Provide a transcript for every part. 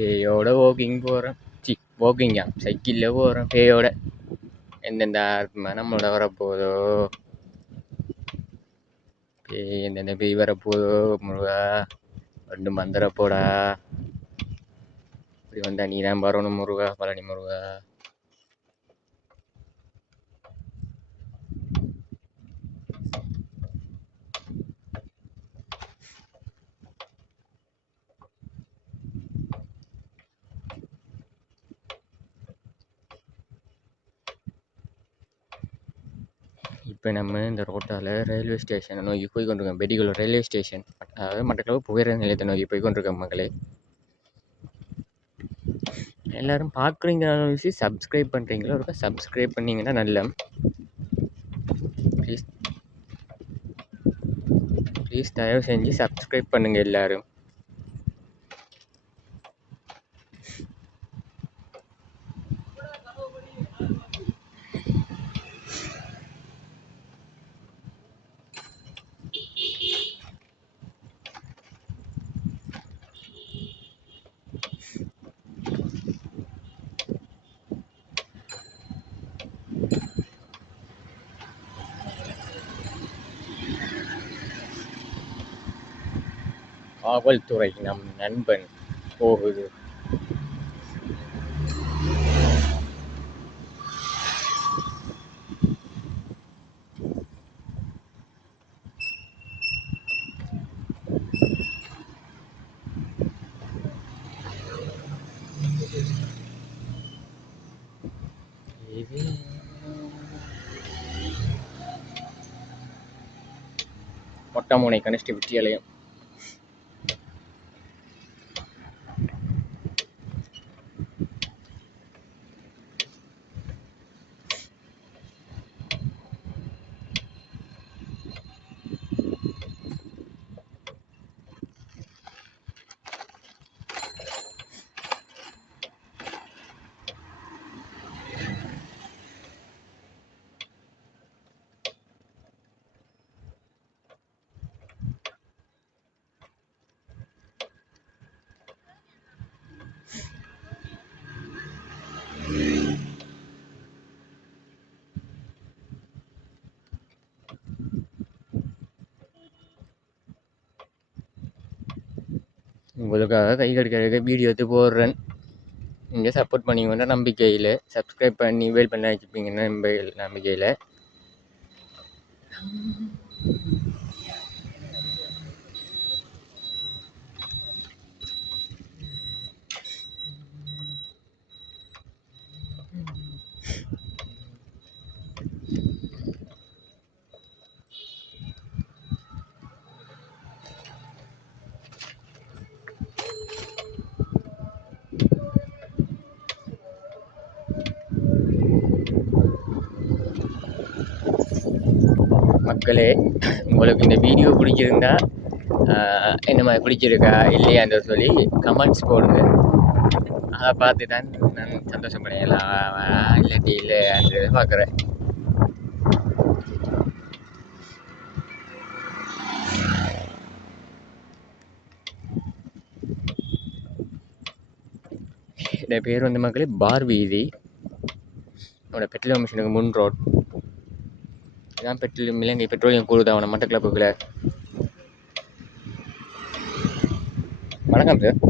பேயோட walking போகிறேன். வாக்கிங்கா சைக்கிளில் போகிறேன் பேயோட. எந்தெந்த ஆத்மா நம்மளோட வரப்போதோ, பேய் எந்தெந்த பேய் வரப்போதோ முருகா ரெண்டு மந்திரப்போடா. இப்படி வந்தா நீ தான் வரணும் முருகா, பழனி முருகா. இப்போ நம்ம இந்த ரோட்டால் ரயில்வே ஸ்டேஷனை நோக்கி போய் கொண்டிருக்கோம். பெடிகுளம் ரயில்வே ஸ்டேஷன், அதாவது மட்டக்களப்பு புகையிரத நிலையத்தை நோக்கி போய் கொண்டிருக்கோம் மக்களே. எல்லோரும் பார்க்குறீங்கனாலும் விஷயம் சப்ஸ்கிரைப் பண்ணுறீங்களோ இருக்கா, சப்ஸ்கிரைப் பண்ணிங்கன்னா நல்ல. ப்ளீஸ் தயவு செஞ்சு சப்ஸ்கிரைப் பண்ணுங்கள் எல்லோரும். காவல்துறை நம் நண்பன் போகுது. மொட்டமுனை கனிஷ்டி வித்தியாலயம். உங்களுக்காக கை கடிக்கிறதுக்கு வீடியோ எடுத்து போடுறேன். நீங்கள் சப்போர்ட் பண்ணிக்கொண்ட நம்பிக்கையில் சப்ஸ்கிரைப் பண்ணி வேல் பண்ணி வச்சுப்பீங்கன்னு நம்பிக்கையில். மக்களே, உங்களுக்கு இந்த வீடியோ பிடிச்சிருந்தா என்ன மாதிரி பிடிச்சிருக்கா இல்லையான்ற சொல்லி கமெண்ட்ஸ் போடுங்க. அதை பார்த்து தான் நான் சந்தோஷப்படையலாம், இல்லாட்டி இல்லையான்றதை பார்க்குறேன். என் பேர் வந்து மக்களே பார் வீதி. என்னோட பெட்ரோல் மிஷினுக்கு முன் ரோட் இதான் இலங்கை பெட்ரோலியம் கூடுதாவனம் மட்டக்களப்புக்குள்ள. வணக்கம் சார்.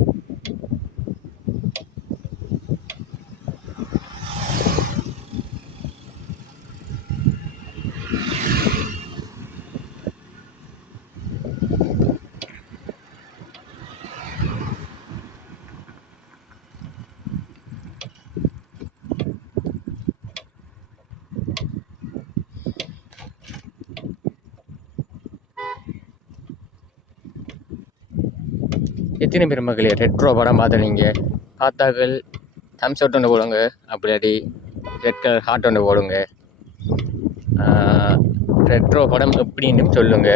எத்தனை பேர் மக்களே ரெட்ரோ படம் பார்த்துனீங்க? பார்த்தாக்கள் தம்ஸ் அவுட் ஒன்று போடுங்க, அப்படியாட்டி ரெட் கலர் ஹார்ட் ஒன்று போடுங்க. ரெட்ரோ படம் எப்படின்னு சொல்லுங்க.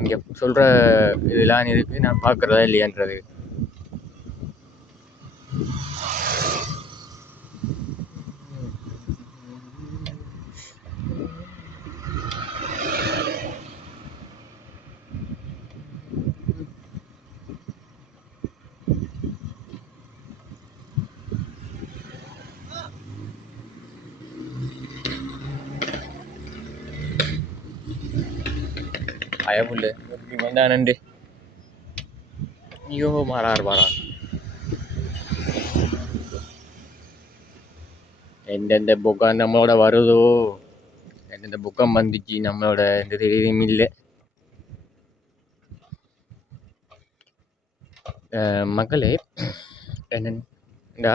இங்கே சொல்கிற இதெல்லாம் இருக்குது, நான் பார்க்குறதா இல்லையான்றது. பயப்புள்ள எப்படி வந்தானண்டு ஐயோ மாறார் மாறார் எந்தெந்த புக்கம் நம்மளோட வருதோ எந்தெந்த புக்கம் வந்துச்சு நம்மளோட எந்த தெரியும் இல்லை மக்களே என்னண்டா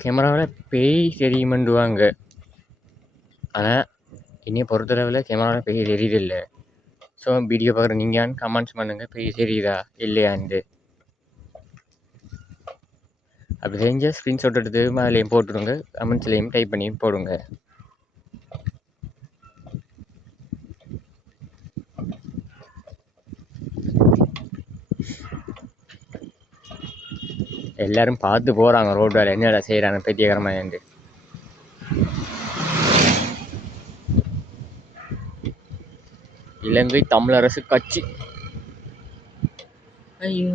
கேமராவில் பேய் தெரியுமெண்டுவாங்க ஆனால் என்னைய பொறுத்தளவில் கேமராவில் பேய் தெரியுதில்லை ஸோ வீடியோ பார்க்குற நீங்கள் கமெண்ட்ஸ் பண்ணுங்கள் பேய் தெரியுதா இல்லையான்ட்டு அப்படி தெரிஞ்சால் ஸ்க்ரீன்ஷாட் எடுத்து அதுலேயும் போட்டுருங்க கமெண்ட்ஸ்லேயும் டைப் பண்ணி போடுங்க எல்லாரும் பார்த்து போகிறாங்க ரோடு வேலை என்னடா செய்கிறாங்க பைத்தியகரமாயிருந்து இலங்கை தமிழரசு கட்சி ஐயோ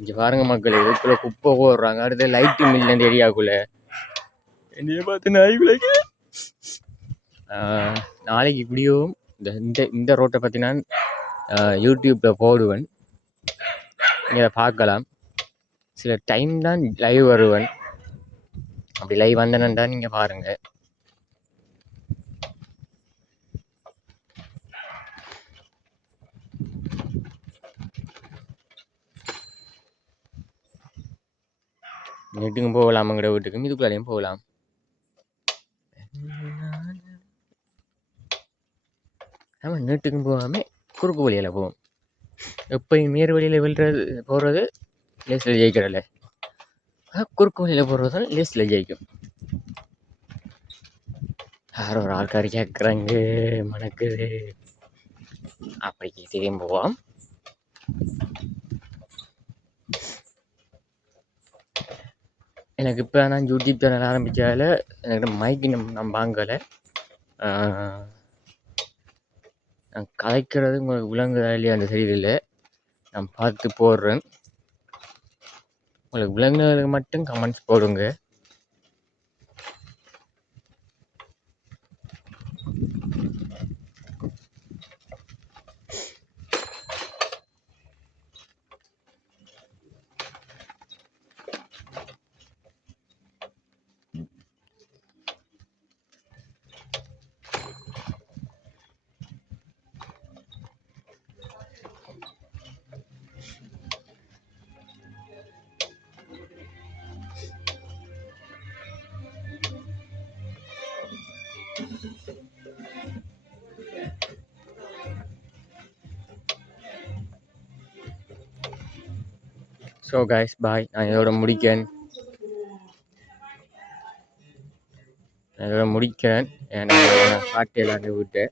இங்கே பாருங்க மக்கள் இதுக்குள்ள குப்பை போடுறாங்க அடுத்து லைட்டு மில் அந்த ஏரியாவுக்குள்ள என்னைய பார்த்து நாய்க்குள்ள நாளைக்கு இப்படியும் இந்த இந்த ரோட்டை பற்றி நான் யூடியூப்பில் போடுவேன் நீங்கள் பார்க்கலாம் சில டைம் தான் லைவ் வருவேன் அப்படி லைவ் வந்தேன்டா நீங்கள் பாருங்கள் வீட்டுக்கும் போகலாம் எங்கட வீட்டுக்கும் இதுக்குள்ளாலையும் போகலாம் ஆமாம் நீட்டுக்கும் போகாமல் குறுக்கு வழியில் போவோம் எப்பயும் நேர் வழியில் விழுறது போகிறது லேஸில் ஜெயிக்கிறல குறுக்கு வழியில் போகிறது தான் லேஸில் ஜெயிக்கும் யாரோ ஒரு ஆள்காரி கேட்குறாங்க மணக்குது அப்படி திரும்பி போவோம் எனக்கு இப்போ நான் யூடியூப் சேனல் ஆரம்பித்தால எனக்கு மைக்கு நான் வாங்கலை நான் கலைக்கிறது உங்களுக்கு விலங்குதா இல்லையா அந்த சரியில்லை நான் பார்த்து போடுறேன் உங்களுக்கு விலங்குகளுக்கு மட்டும் கமெண்ட்ஸ் போடுங்க ஸோ கைஸ் பாய் நான் இதோட முடிக்கிறேன் ஏன்னா பாட்டு எல்லாத்தையும் விட்டு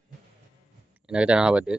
எனக்கு தான் ஆபத்து